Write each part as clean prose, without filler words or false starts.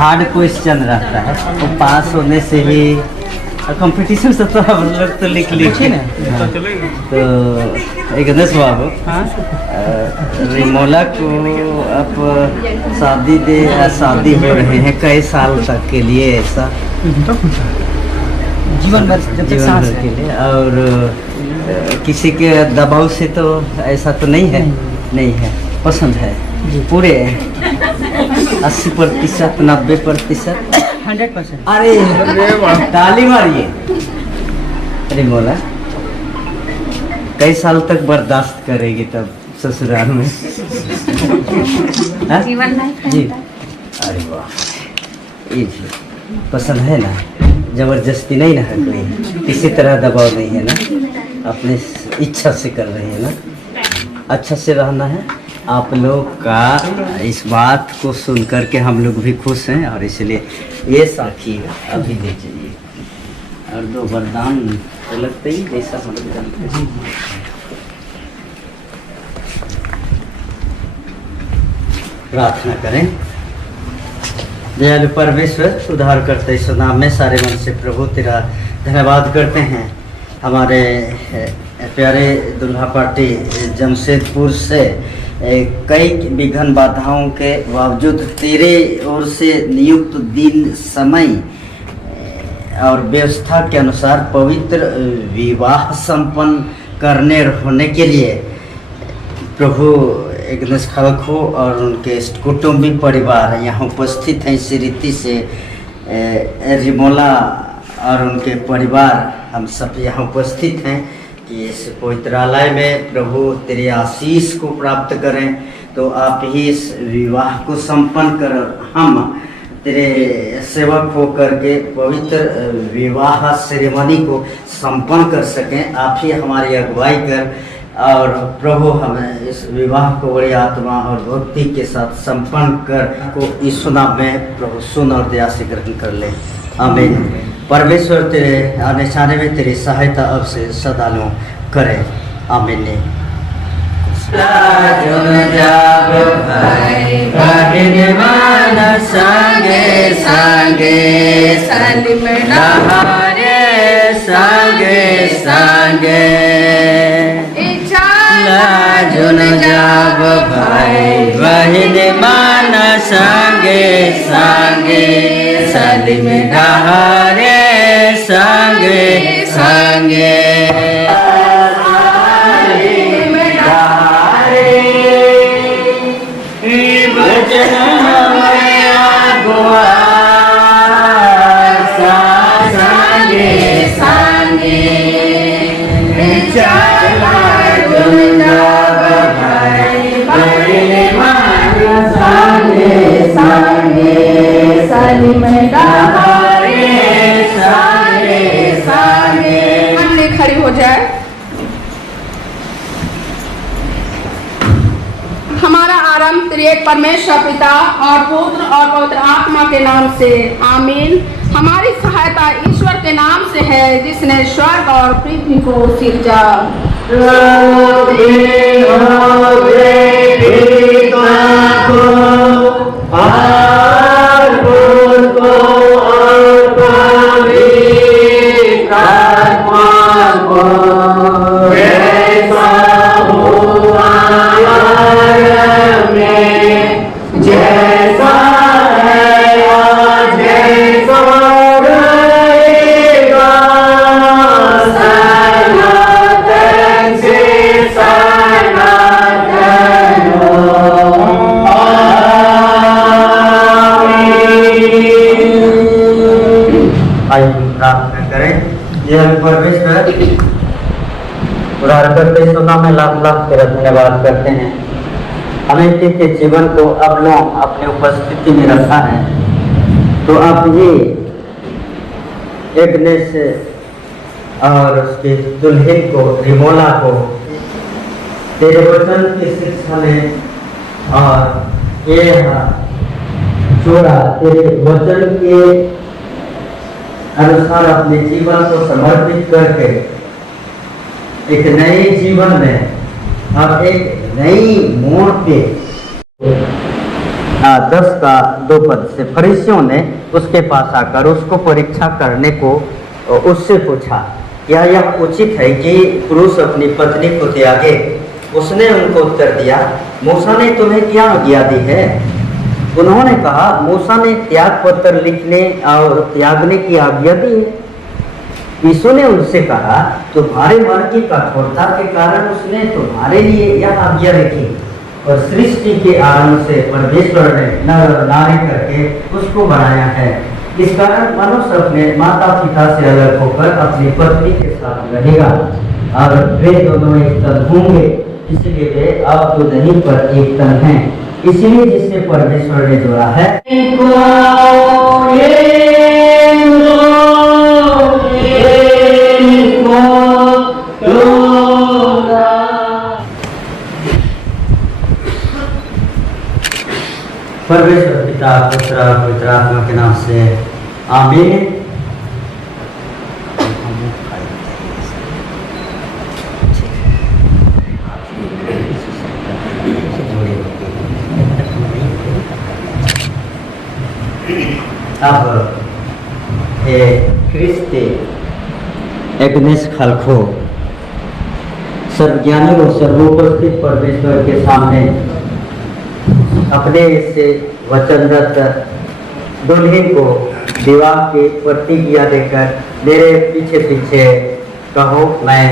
Hard question रहता है तो पास होने से ही कंपटीशन से तो हम लोग तो लिख ना तो गणेश बाबू रिमोला को अब शादी हो रहे हैं कई साल तक के लिए ऐसा जीवन भर के लिए और किसी के दबाव से तो ऐसा तो नहीं है पसंद है पूरे 80% 90% 100%। अरे ताली मारिए। अरे मोला कई साल तक बर्दाश्त करेगी तब ससुराल में जीवन जी। अरे वाह ये पसंद है ना, जबरदस्ती नहीं ना है, कोई किसी तरह दबाव नहीं है ना, अपने इच्छा से कर रही है ना, अच्छा से रहना है। आप लोग का इस बात को सुन कर के हम लोग भी खुश हैं और इसलिए ये साथी अभी दे चाहिए और 2 वरदान तो लगते ही जैसा हम लोग जानते हैं। प्रार्थना करें। दयालु परमेश्वर उद्धार करते इस नाम में सारे मन से प्रभु तेरा धन्यवाद करते हैं। हमारे प्यारे दुल्हा पार्टी जमशेदपुर से कई विघ्न बाधाओं के बावजूद तेरे ओर से नियुक्त दिन समय और व्यवस्था के अनुसार पवित्र विवाह संपन्न करने होने के लिए प्रभु गणेश खलखो और उनके कुटुंबी परिवार यहाँ उपस्थित हैं। इसी रीति से रिमोला और उनके परिवार हम सब यहाँ उपस्थित हैं कि इस पवित्रालय में प्रभु तेरे आशीष को प्राप्त करें। तो आप ही इस विवाह को संपन्न कर हम तेरे सेवक हो करके पवित्र विवाह सेरेमनी को संपन्न कर सकें। आप ही हमारी अगुवाई कर और प्रभु हमें इस विवाह को बड़ी आत्मा और भक्ति के साथ संपन्न कर को इस नाम में प्रभु सुन और दया से ग्रहण कर ले। आमीन। परमेश्वर तेरे आने जाने में तेरी सहायता अब से सदा लो करे। आमीन। संगे संगे संगे संगे लाजुन जाब भाई बहिन मान संगे संगे सलिम डहारे संगे संगे वचन संगे संगे खड़ी हो जाए। हमारा आरंभ त्रिएक परमेश्वर पिता और पुत्र और पवित्र आत्मा के नाम से आमीन। हमारी सहायता ईश्वर के नाम से है जिसने स्वर्ग और पृथ्वी को सिरजा। जैसा आइए हम प्रार्थना करें। ये हम परमेश्वर उधार करते इस नाम में लाख लाख तेरा धन्यवाद करते हैं। हमें के जीवन को अब लोग अपने उपस्थिति में रखा है, तो आप ये एग्नेस और उसके दुल्हन को, रिमोला को तेरे वचन की शिक्षा में और ये जोड़ा तेरे वचन के अनुसार अपने जीवन को समर्पित करके एक नए जीवन में और एक नई मोड़ पे 10 पद से फरीसियों ने उसके पास आकर उसको परीक्षा करने को उससे पूछा, क्या यह उचित है कि पुरुष अपनी पत्नी को त्यागे? उसने उनको उत्तर दिया, मूसा ने तुम्हें क्या आज्ञा दी है? उन्होंने कहा, मूसा ने त्याग पत्र लिखने और त्यागने की आज्ञा दी है। यीशु ने उनसे कहा, तुम्हारे मन की कठोरता के कारण उसने तुम्हारे लिए यह आज्ञा लिखी, और सृष्टि के आरंभ से परमेश्वर ने नर और नारी करके उसको बनाया है। इस कारण मनुष्य अपने माता पिता से अलग होकर अपनी पत्नी के साथ रहेगा और वे दोनों एक तन होंगे, इसलिए वे अब तो नहीं पर एक तन हैं। इसलिए जिससे परमेश्वर ने जोड़ा है परमेश्वर पिता पुत्र और पवित्र आत्मा के नाम से आमीन। अब क्रिस्ते एग्नेस खलखो सर्वज्ञानी और सर्वोपस्थित परमेश्वर के सामने अपने से वचनरत दुल्हन को विवाह की प्रतिज्ञा देकर मेरे पीछे पीछे कहो, मैं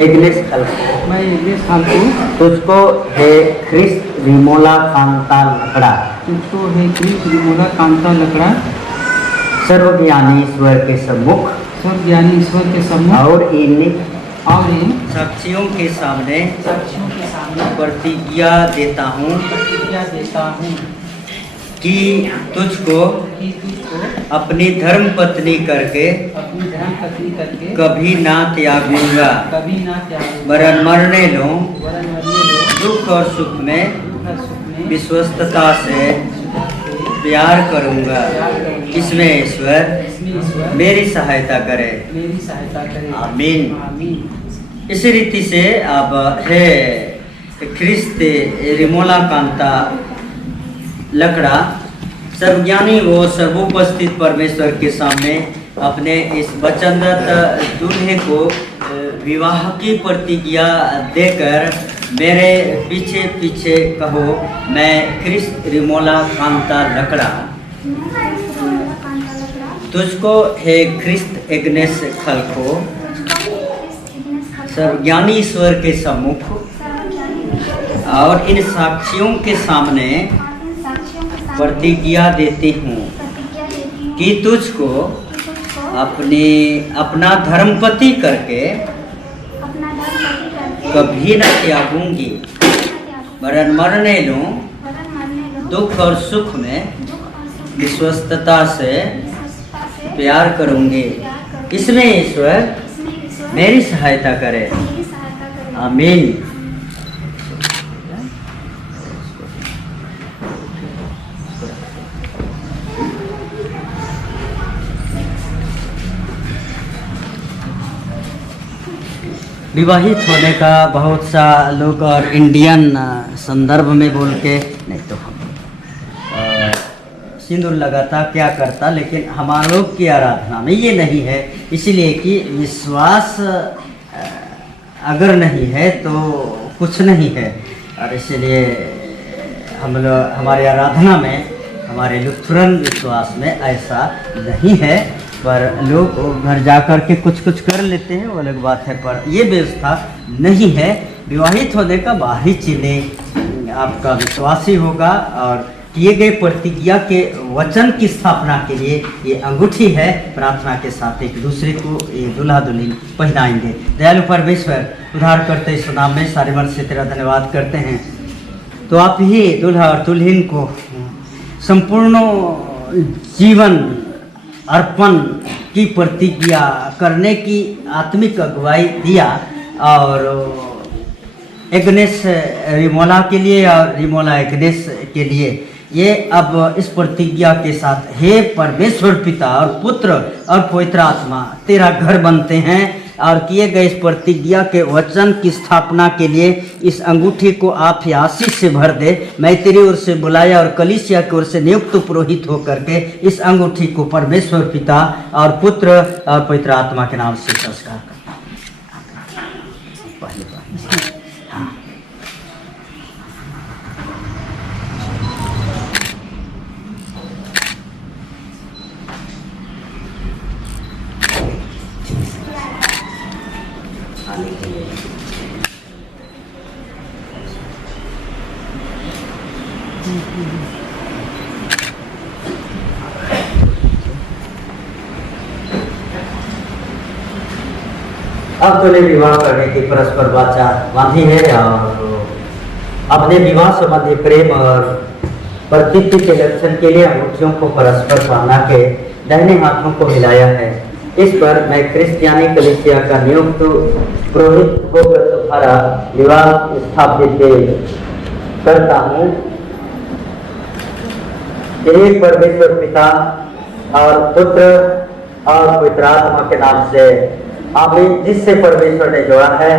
एग्नेस खलखो तुझको है ख्रिस्त रिमोला कांता लकड़ा, तुझको है ख्रिस्त रिमोला कांता लकड़ा, सर्वज्ञानी ईश्वर के सम्मुख, सर्वज्ञानी ईश्वर के सम्मुख और इन साक्षियों के सामने प्रतिज्ञा देता हूँ कि तुझको अपनी धर्म पत्नी करके कभी ना त्यागूंगा, वरन मरने लो दुख और सुख में विश्वस्तता से प्यार करूंगा। इसमें ईश्वर मेरी सहायता करे, आमीन। इसी रीति से अब है ख्रिस्त रिमोला कांता लकड़ा सर्वज्ञानी वो सर्वोपस्थित परमेश्वर के सामने अपने इस वचनरत दूल्हे को विवाह की प्रतिज्ञा देकर मेरे पीछे पीछे कहो, मैं ख्रिस्त रिमोला कांता लकड़ा तुझको है ख्रिस्त एग्नेस खलखो सर्वज्ञानी ईश्वर के सम्मुख और इन साक्षियों के सामने प्रतिज्ञा देती हूँ कि तुझको अपना धर्मपति करके कभी न त्यागूंगी, वरन मरने लूं दुख और सुख में विश्वस्तता से प्यार करूंगी। इसमें ईश्वर मेरी सहायता करे, आमीन। विवाहित होने का बहुत सा लोग और इंडियन संदर्भ में बोल के नहीं तो हम सिंदूर लगाता क्या करता, लेकिन हमारे लोग की आराधना में ये नहीं है, इसलिए कि विश्वास अगर नहीं है तो कुछ नहीं है। और इसलिए हम लोग हमारी आराधना में, हमारे लुथरन विश्वास में ऐसा नहीं है, पर लोग घर जा कर के कुछ कुछ कर लेते हैं, वो अलग बात है, पर ये व्यवस्था नहीं है। विवाहित होने का बाहरी चिन्ह आपका विश्वासी होगा और किए गए प्रतिज्ञा के वचन की स्थापना के लिए ये अंगूठी है। प्रार्थना के साथ एक दूसरे को ये दूल्हा दुल्हन पहनाएंगे। दयालु परमेश्वर, उद्धार करते इस नाम में सारे मन से तेरा धन्यवाद करते हैं। तो आप ही दूल्हा और दुल्हन को संपूर्ण जीवन अर्पण की प्रतिज्ञा करने की आत्मिक अगुवाई दिया, और एग्नेस रिमोला के लिए और रिमोला एग्नेस के लिए ये अब इस प्रतिज्ञा के साथ, हे परमेश्वर पिता और पुत्र और पवित्र आत्मा, तेरा घर बनते हैं और किए गए इस प्रतिज्ञा के वचन की स्थापना के लिए इस अंगूठी को आप ही आशीष से भर दे। मैं तेरी ओर से बुलाया और कलीसिया की ओर से नियुक्त पुरोहित होकर के इस अंगूठी को परमेश्वर पिता और पुत्र और पवित्र आत्मा के नाम से संस्कार करता हूं। अब तूने विवाह करने की परस्पर वाचा बांधी है और अपने विवाह संबंधी प्रेम और प्रतित्व के लक्षण के लिए अंगूठियों को परस्पर पहना के दाहिने हाथों को मिलाया है। इस पर मैं क्रिस्टियानी कलीसिया का नियुक्त पुरोहित होकर तुम्हारा विवाह स्थापित करता हूँ। एक परमेश्वर पिता और पुत्र और पवित्र आत्मा के नाम से आमीन। जिससे परमेश्वर ने जोड़ा है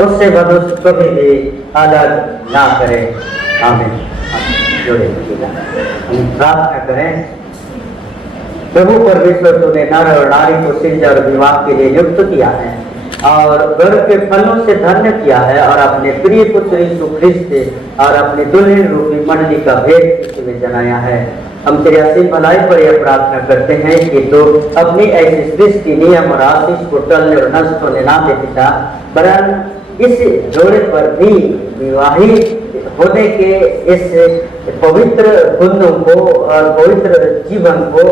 उससे मनुष्य कभी भी अलग ना करे। आमीन। जोड़े हम प्रार्थना करें। प्रभु परमेश्वर तूने नर और नारी को सिरजा और विवाह के लिए नियुक्त किया है और गर्भ के फलों से धन्य किया है, और अपने प्रिय पुत्र यीशु ख्रिस्त और अपनी दुल्हन रूपी मंडली का भेद किसी में जनाया है। हम तेरी असीम भलाई पर यह प्रार्थना करते हैं कि तू अपनी ऐसी सृष्टि नियम और आशीष को टलने और नष्ट होने ना दे पिता, वरन इस जोड़े पर भी विवाहित होने के इस पवित्र गुणों को और पवित्र जीवन को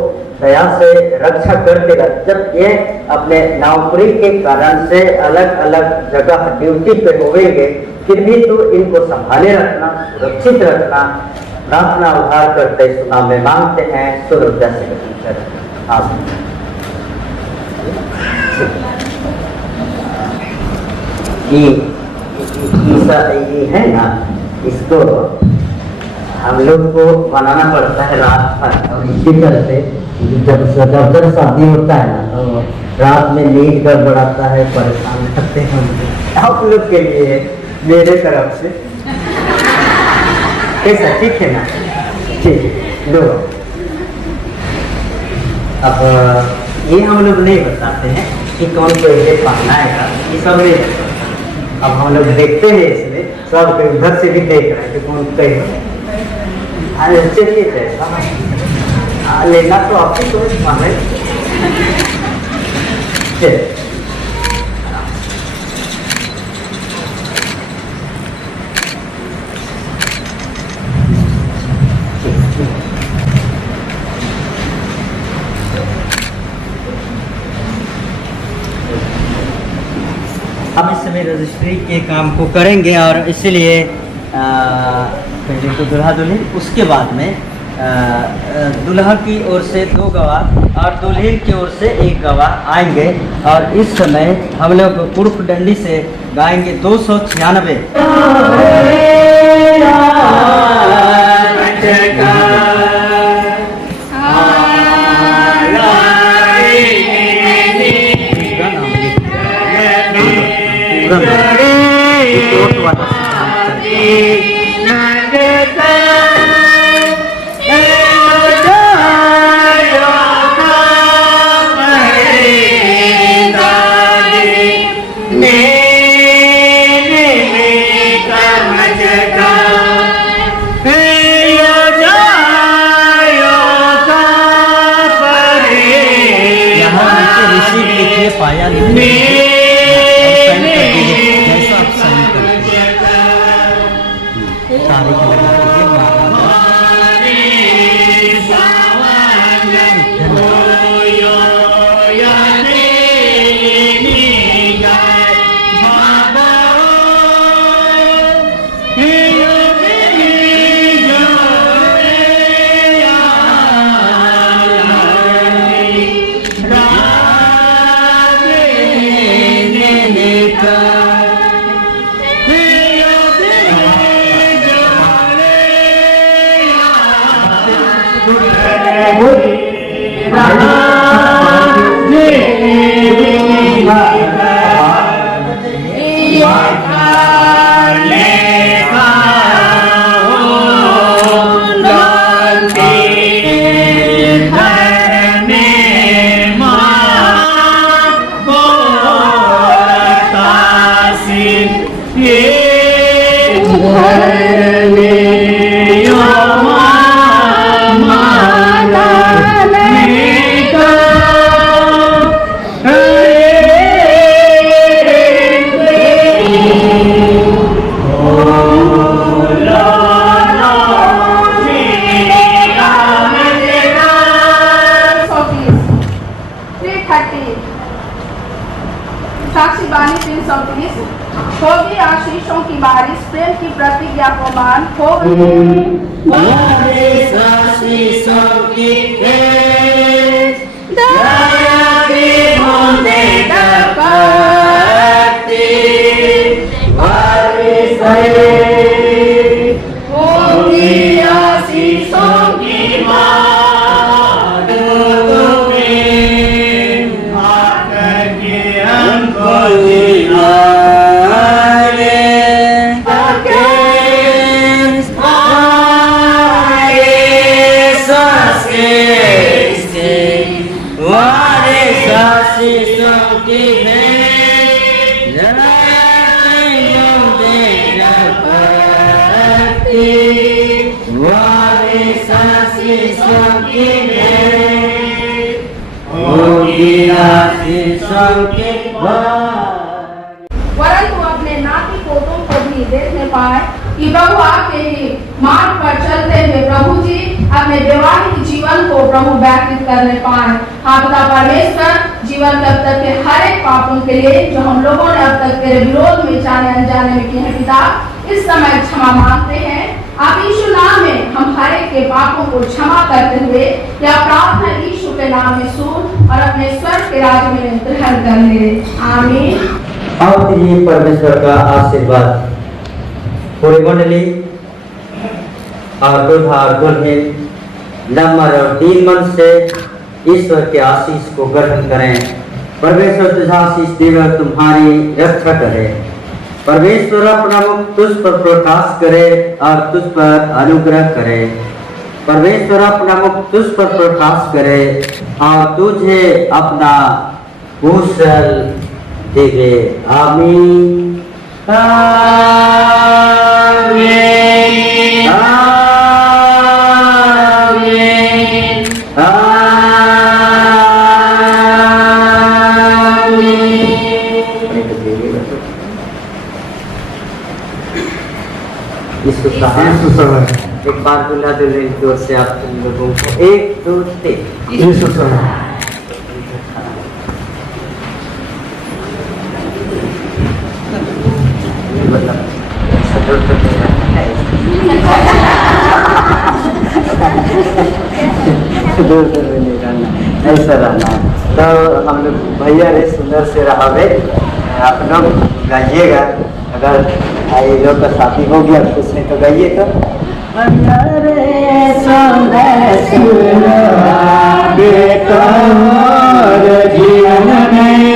दया से रक्षा करते रह। जब ये अपने नौकरी के कारण से अलग अलग जगह ड्यूटी पे होंगे, फिर भी तू इनको संभाले रखना, सुरक्षित रखना। प्रार्थना उद्धार करते इस नाम में मांगते हैं, सुरक्षा से आमीन। ये है ना, इसको हम लोग को बनाना पड़ता है रात भर, और इसी तरह से जब शादी होता है ना तो रात में नींद गड़बड़ाता है, परेशान करते हैं। आप लोग के लिए मेरे तरफ से कैसा, ठीक है ना? ठीक लो। अब ये हम लोग नहीं बताते हैं कि कौन को ये पहना है, ये सब नहीं बताते। अब हम लोग देखते हैं इसमें, सब उधर से भी देख रहे हैं कि कौन कहीं चलिए लेना तो आपकी समझ पाए। हम इस समय रजिस्ट्री के काम को करेंगे, और इसलिए पहले तो दूल्हा दुल्हन, उसके बाद में दुल्हा की ओर से 2 गवाह और दुल्हन की ओर से 1 गवाह आएंगे। और इस समय हम लोग पुरुष डंडी से गाएंगे 296। Yeah. साक्षी बानी 330 होगी आशीषों की बारिश, प्रेम की प्रतिज्ञा को मान हो परंतु अपने नाती पोतों को भी देखने पाए कि प्रभु आपके ही मार्ग पर चलते हुए प्रभु जी अपने वैवाहिक जीवन को प्रभु व्यतीत करने पाए। हाँ पिता परमेश्वर, जीवन के अब तक के हर एक पापों के लिए जो हम लोगों ने अब तक तेरे विरोध में जाने अनजाने में किए हैं पिता, इस समय क्षमा मांगते हैं। आप यीशु नाम में हम हर एक के पापों को क्षमा करते हुए या प्रार्थना यीशु के नाम में सुन और अपने स्वर्ग के राज्य में ग्रहण कर ले। आमीन। अब ये परमेश्वर का आशीर्वाद पूरी मंडली और दुल्हा और दुल्हन नम्र और दीन मन से ईश्वर के आशीष को ग्रहण करें। परमेश्वर तुझे आशीष देवे और तुम्हारी रक्षा करे। परमेश्वर अपना मुख तुझ पर प्रकाश करे और तुझ पर अनुग्रह करे। परमेश्वर अपना मुख तुझ पर प्रकाश करे और तुझे अपना कुशल देवे। आमीन। आमीन। आमीन। एक बार बुला दो जोर से आप तुम लोगों को 1 2 3 ऐसा रहना। तो हम लोग भैया रे सुंदर से रहावे आप लोग गाइएगा। अगर ये लोग का शादी हो गया कुछ नहीं तो गाइए। तो जीवन में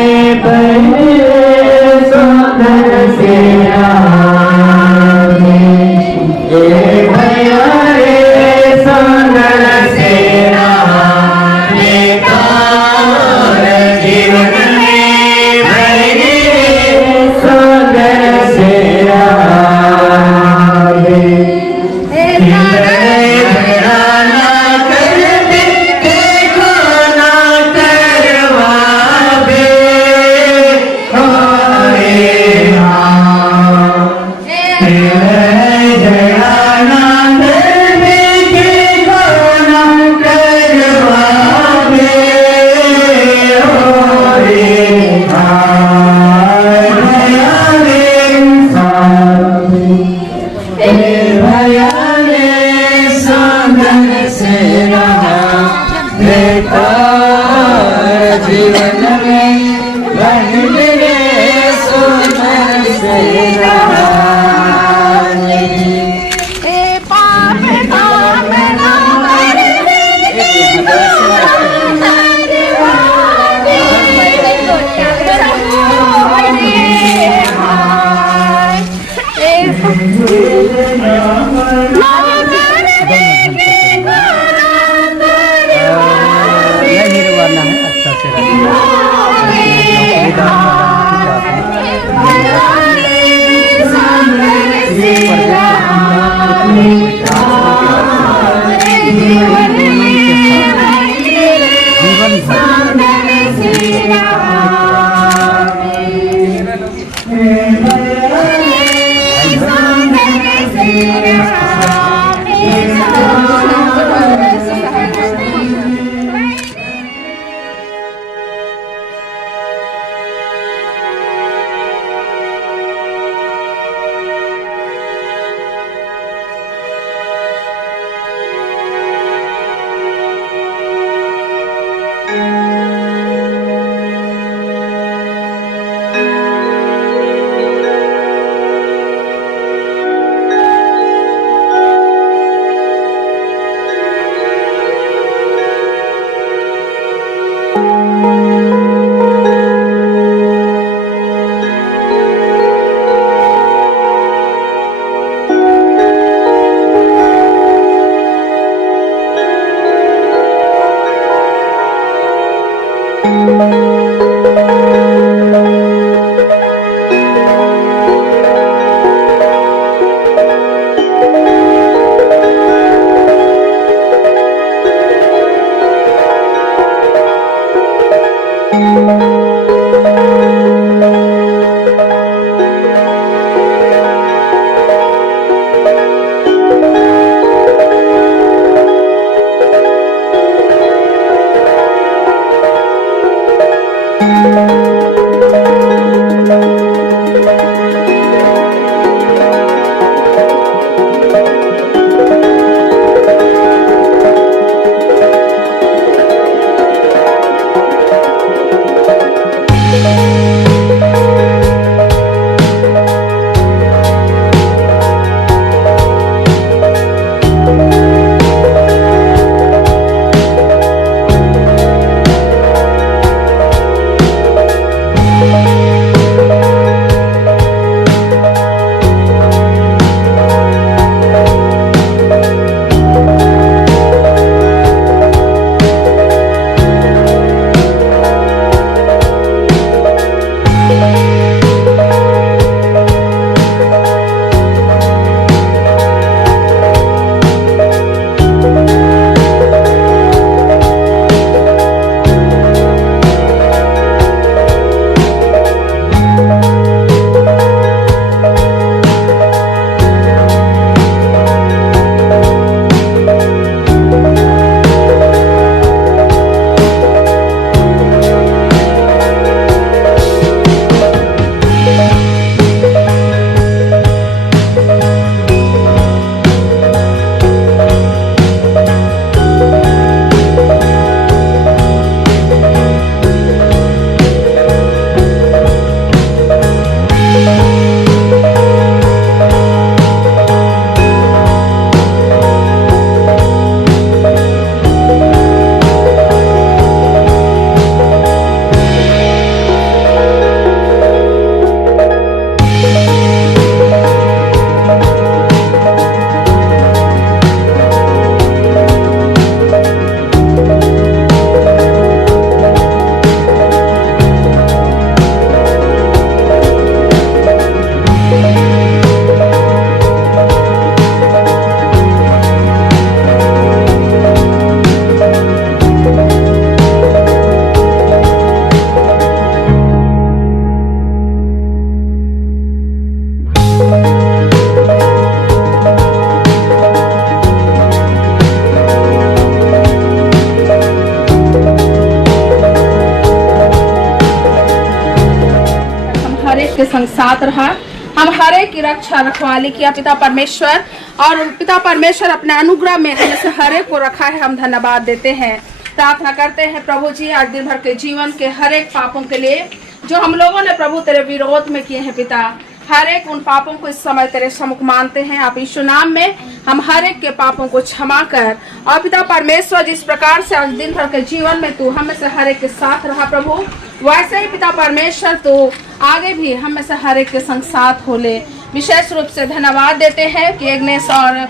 के संग साथ रहा। हम हर एक की रक्षा रखवाली किया पिता परमेश्वर, और पिता परमेश्वर अपने अनुग्रह में हमें से हर एक को रखा है। हम धन्यवाद देते हैं, प्रार्थना करते हैं प्रभु जी आज दिन भर के जीवन के हर एक पापों के लिए जो हम लोगों ने प्रभु तेरे विरोध में किए हैं। पिता हर एक उन पापों को इस समय तेरे सम्मुख मानते हैं। आप यीशु नाम में हम हर एक के पापों को क्षमा कर, और पिता परमेश्वर जिस प्रकार से आज दिन भर के जीवन में तू हमें से हर एक के साथ रहा प्रभु, वैसे ही पिता परमेश्वर तू आगे भी हमें से हर एक के संग साथ हो ले। विशेष रूप से धन्यवाद देते हैं कि एग्नेस और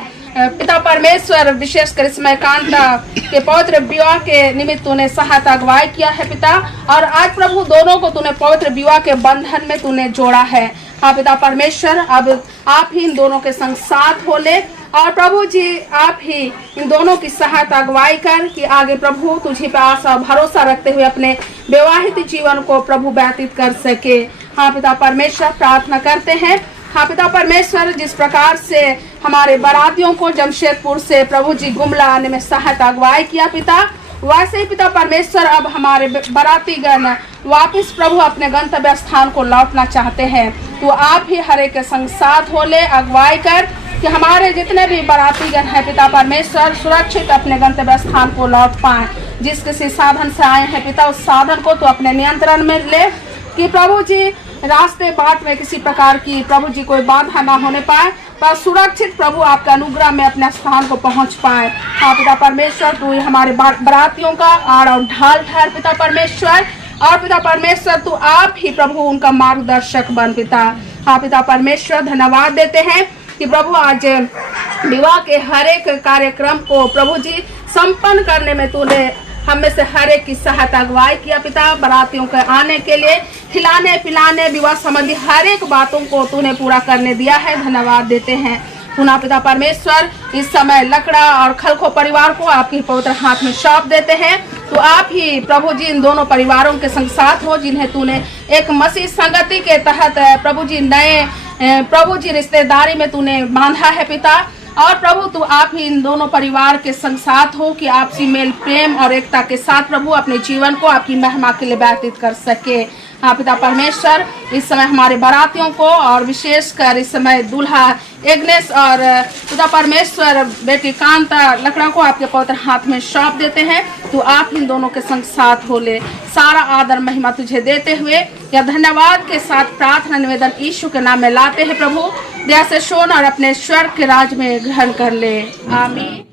पिता परमेश्वर विशेषकर इसमें कांता के पवित्र विवाह के निमित्त तूने सहायता अगुवाई किया है पिता, और आज प्रभु दोनों को तूने पवित्र विवाह के बंधन में तूने जोड़ा है। हाँ पिता परमेश्वर, अब आप ही इन दोनों के संग साथ हो ले, और प्रभु जी आप ही इन दोनों की सहायता अगुवाई कर कि आगे प्रभु तुझे पे आशा भरोसा रखते हुए अपने विवाहित जीवन को प्रभु व्यतीत कर सके। हाँ पिता परमेश्वर, प्रार्थना करते हैं हाँ पिता परमेश्वर जिस प्रकार से हमारे बारातियों को जमशेदपुर से प्रभु जी गुमला आने में सहायता अगुवाई किया पिता, वैसे ही पिता परमेश्वर अब हमारे बारातीगण वापस प्रभु अपने गंतव्य स्थान को लौटना चाहते हैं। तो आप ही हर एक के संग साथ हो ले, अगुवाई कर कि हमारे जितने भी बारातीगण हैं पिता परमेश्वर सुरक्षित अपने गंतव्य स्थान को लौट पाए। जिस किसी साधन से आए हैं पिता, उस साधन को तो अपने नियंत्रण में ले कि प्रभु जी रास्ते बाट में किसी प्रकार की प्रभु जी कोई बाधा ना होने पाए, पर सुरक्षित प्रभु आपके अनुग्रह में अपने स्थान को पहुंच पाए। हाँ पिता परमेश्वर, तू हमारे बारातियों का आड़ और ढाल ठहर पिता परमेश्वर, और पिता परमेश्वर तू आप ही प्रभु उनका मार्गदर्शक बन पिता। हाँ पिता परमेश्वर, धन्यवाद देते हैं कि प्रभु आज विवाह के हर एक कार्यक्रम को प्रभु जी संपन्न करने में तूने हम में से हर एक की सहायता अगुवाई किया पिता। बारातियों के आने के लिए खिलाने पिलाने विवाह संबंधी हर एक बातों को तूने पूरा करने दिया है, धन्यवाद देते हैं। पुनः पिता परमेश्वर, इस समय लकड़ा और खलखो परिवार को आपके पवित्र हाथ में सौंप देते हैं। तो आप ही प्रभु जी इन दोनों परिवारों के संग साथ हो, जिन्हें तूने एक मसीह संगति के तहत प्रभु जी नए प्रभु जी रिश्तेदारी में तूने बांधा है पिता। और प्रभु तू आप ही इन दोनों परिवार के संग साथ हो कि आपसी मेल प्रेम और एकता के साथ प्रभु अपने जीवन को आपकी महिमा के लिए व्यतीत कर सके। हाँ पिता परमेश्वर, इस समय हमारे बारातियों को और विशेषकर इस समय दूल्हा एग्नेस और पिता परमेश्वर बेटी कांता लकड़ा को आपके पवित्र हाथ में सौंप देते हैं। तो आप इन दोनों के संग साथ हो ले। सारा आदर महिमा तुझे देते हुए या धन्यवाद के साथ प्रार्थना निवेदन यीशु के नाम में लाते हैं प्रभु। दया से सुन और अपने स्वर्ग के राज में ग्रहण कर ले। आमीन।